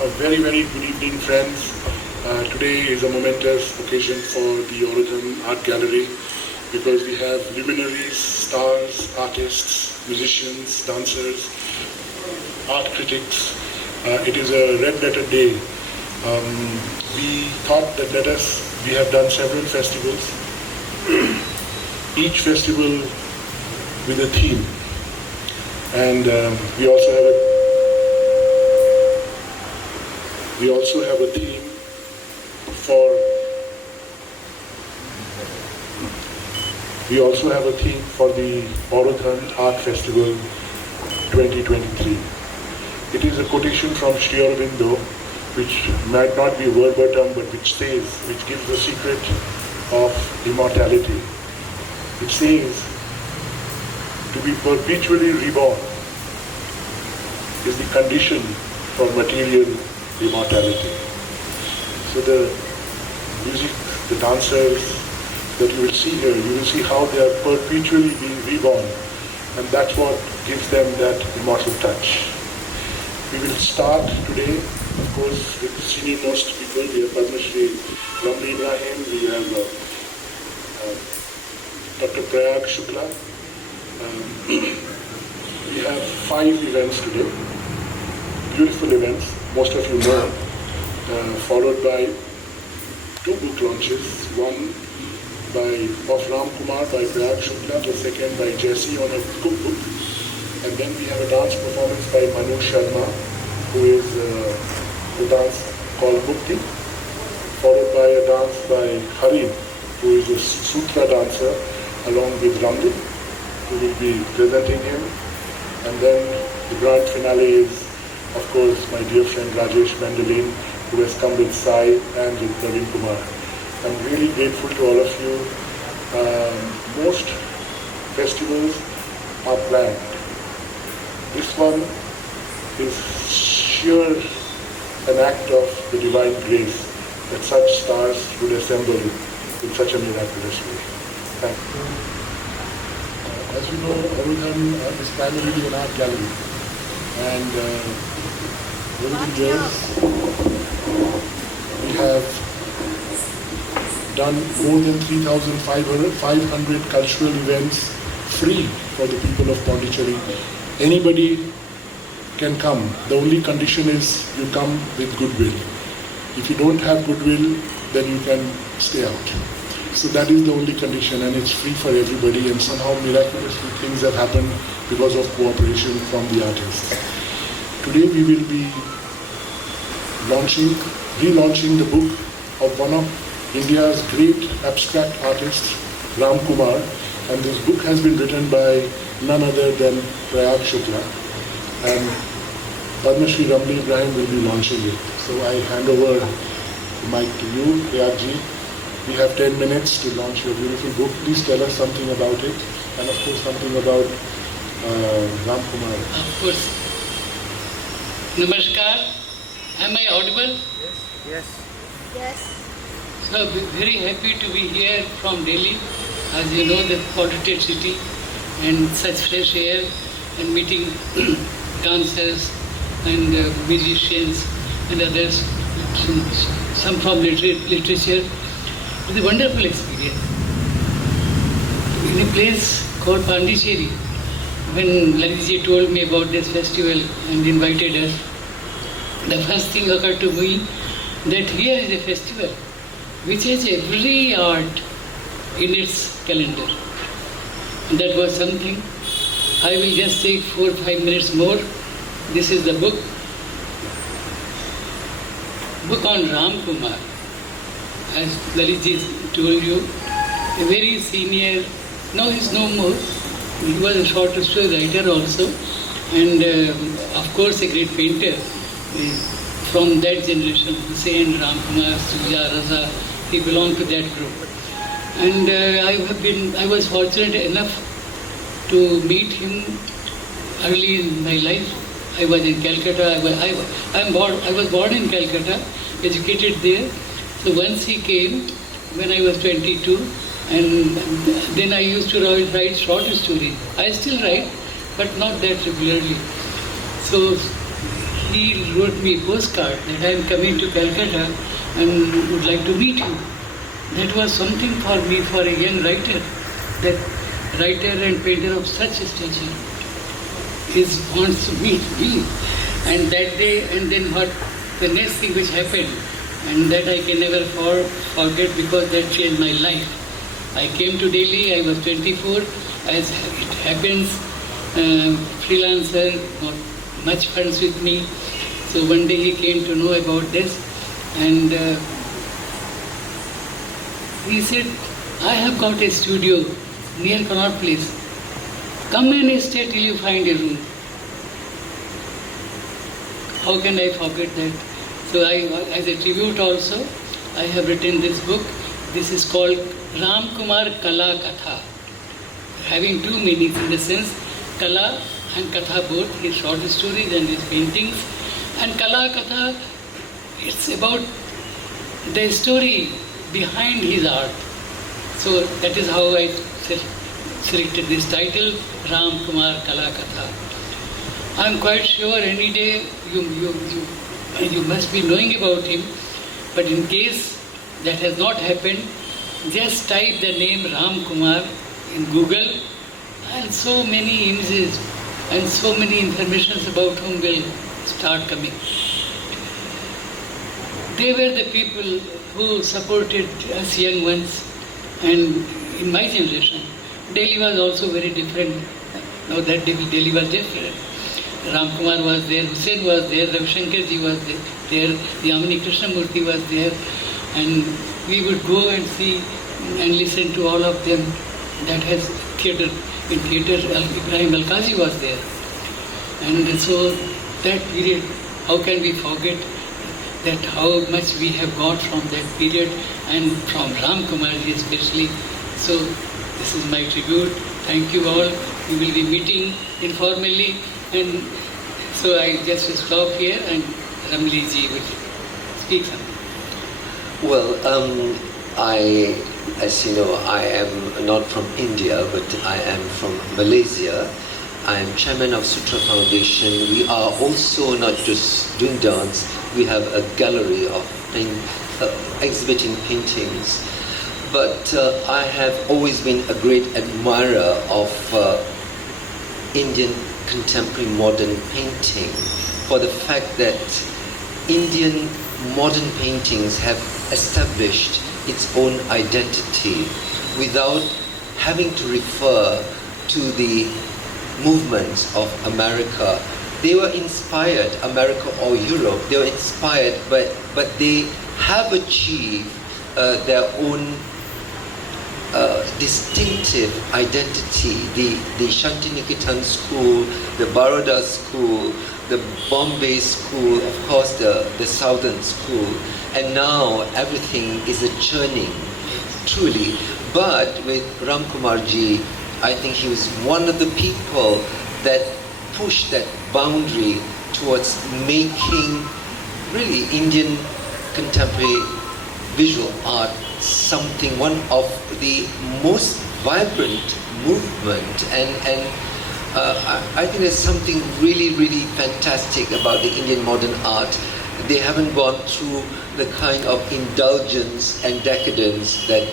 A very, very good evening, friends. Today is a momentous occasion for the Orodhan Art Gallery because we have luminaries, stars, artists, musicians, dancers, art critics. It is a red-letter day. We thought that we have done several festivals, each festival with a theme. And we also have a theme for the Orodhan Art Festival 2023. It is a quotation from Sri Aurobindo, which might not be verbatim, but which gives the secret of immortality. It says, to be perpetually reborn is the condition for material immortality. So the music, the dancers that you will see here, you will see how they are perpetually being reborn, and that's what gives them that immortal touch. We will start today, of course, with the senior most people. We have Padma Shri Ramkumar By Prayag, we have Dr. Prayag Shukla. We have 5 events today, beautiful events, most of you know, followed by 2 book launches, one of Ramkumar By Prayag Shukla, the second by Jesse on a cookbook, and then we have a dance performance by Manu Sharma, who is a dance called Mukti, followed by a dance by Harin, who is a Sutra dancer, along with Ramli, who will be presenting him. And then the grand finale is, of course, my dear friend Rajesh Mandalin, who has come with Sai and with Praveen Kumar. I'm really grateful to all of you. Most festivals are planned. This one is sheer an act of the divine grace that such stars would assemble in such a miraculous way. Thank you. As you know, Orodhan is primarily an art gallery, and over the years we have done more than 3,500 cultural events free for the people of Pondicherry. Anybody can come. The only condition is you come with goodwill. If you don't have goodwill, then you can stay out. So that is the only condition, and it's free for everybody, and somehow miraculously things have happened because of cooperation from the artists. Today we will be relaunching the book of one of India's great abstract artists, Ramkumar, and this book has been written by none other than Prayag Shukla, and Padma Shri Ramli Ibrahim will be launching it. So I hand over the mic to you, Prayag ji. We have 10 minutes to launch your beautiful book. Please tell us something about it, and of course something about Ramkumar. Of course. Namaskar. Am I audible? Yes. So very happy to be here from Delhi. As you know, the polluted city, and such fresh air, and meeting dancers and musicians and others, some from literature. It was a wonderful experience. In a place called Pondicherry, when Laliji told me about this festival and invited us, the first thing occurred to me that here is a festival which has every art in its calendar. And that was something. I will just take 4 or 5 minutes more. This is the book on Ramkumar. As Lalitji told you, a very senior, no, he's no more. He was a short story writer also, and of course a great painter. From that generation, Hussain, Ramkumar, Suja, Raza, he belonged to that group. And I was fortunate enough to meet him early in my life. I was in Calcutta. I was born in Calcutta, educated there. So once he came when I was 22, and then I used to write short stories. I still write, but not that regularly. So he wrote me a postcard that I am coming to Calcutta and would like to meet you. That was something for me, for a young writer, that writer and painter of such stature wants to meet me. And that day, and then what the next thing which happened, and that I can never forget because that changed my life. I came to Delhi, I was 24, as it happens, freelancer, not much friends with me. So one day he came to know about this, and he said, I have got a studio near Connaught Place. Come and stay till you find a room. How can I forget that? So as a tribute also, I have written this book. This is called Ramkumar Kala Katha, having two meanings in the sense, Kala and Katha both, his short stories and his paintings. And Kala Katha, it's about the story behind his art. So that is how I selected this title, Ramkumar Kala Katha. I am quite sure any day you must be knowing about him, but in case that has not happened, just type the name Ramkumar in Google and so many images and so many informations about whom will start coming. They were the people who supported us young ones, and in my generation, Delhi was also very different. Now that Delhi was different. Ramkumar was there, Hussain was there, Ravi Shankar ji was there, Yamini Krishnamurti was there, and we would go and see and listen to all of them. That has theatre, in theatre Ibrahim Al-Qazi was there. And so that period, how can we forget that how much we have got from that period and from Ramkumar ji especially. So this is my tribute. Thank you all. We will be meeting informally, and so I just stop here and Ramli ji will speak something. Well, as you know, I am not from India, but I am from Malaysia. I am chairman of Sutra Foundation. We are also not just doing dance, we have a gallery of exhibiting paintings. But I have always been a great admirer of Indian contemporary modern painting, for the fact that Indian modern paintings have established its own identity without having to refer to the movements of America. They were inspired, America or Europe, they were inspired, but they have achieved their own distinctive identity. The Shantiniketan school, the Baroda school, the Bombay school, of course the Southern school, and now everything is a churning, truly. But with Ramkumar ji, I think he was one of the people that pushed that boundary towards making really Indian contemporary visual art something, one of the most vibrant movement, and I think there's something really, really fantastic about the Indian modern art. They haven't gone through the kind of indulgence and decadence that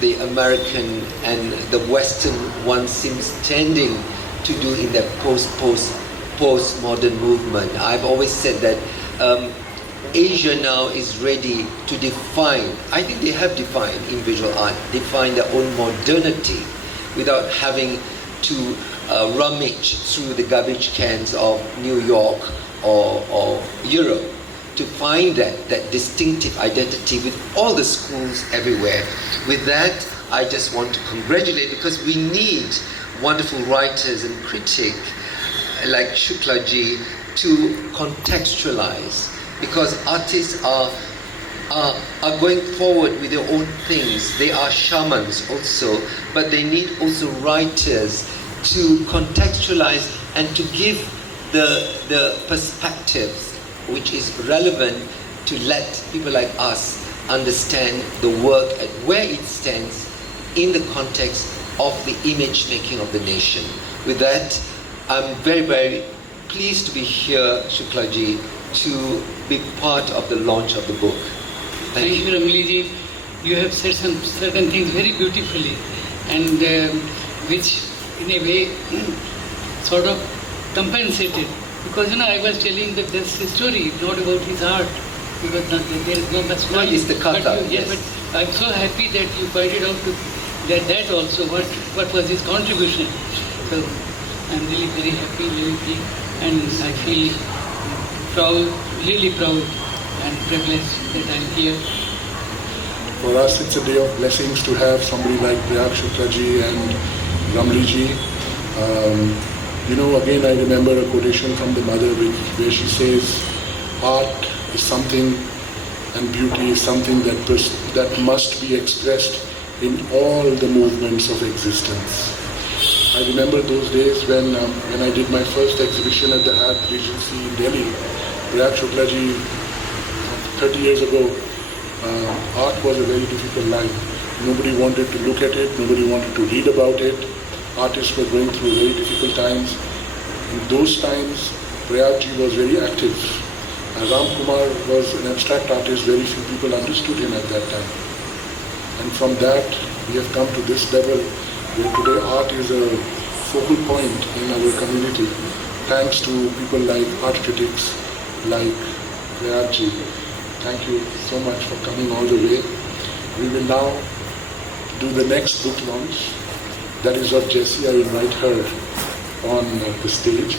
the American and the Western one seems tending to do in their post-modern movement. I've always said that Asia now is ready to define, I think they have defined in visual art, define their own modernity without having to rummage through the garbage cans of New York or Europe to find that distinctive identity with all the schools everywhere. With that, I just want to congratulate, because we need wonderful writers and critics like Shukla ji to contextualize, because artists are going forward with their own things. They are shamans also, but they need also writers to contextualize and to give the perspectives which is relevant to let people like us understand the work and where it stands in the context of the image making of the nation. With that, I'm very, very pleased to be here, Shukla ji, to be part of the launch of the book. Thank you, Ramli ji. You have said some certain things very beautifully, and which, in a way, sort of compensated. Because I was telling that that's his story, not about his art. Because there is no much No, it's the kata, Yes, yes. but I'm so happy that you pointed out that also what was his contribution. So I'm really very happy, and I feel proud, really proud and privileged that I'm here. For us, it's a day of blessings to have somebody like Prayag Shukla ji and Ramli ji. Again, I remember a quotation from the mother where she says, art is something and beauty is something that must be expressed in all the movements of existence. I remember those days when I did my first exhibition at the Hyatt Regency in Delhi. Prayag Shukla ji, 30 years ago, art was a very difficult line. Nobody wanted to look at it, nobody wanted to read about it. Artists were going through very difficult times. In those times, Prayag ji was very active. Ramkumar was an abstract artist, very few people understood him at that time. And from that, we have come to this level where today art is a focal point in our community, thanks to people like art critics, like Prayag ji. Thank you so much for coming all the way. We will now do the next book launch. That is of Jessie. I invite her on the stage.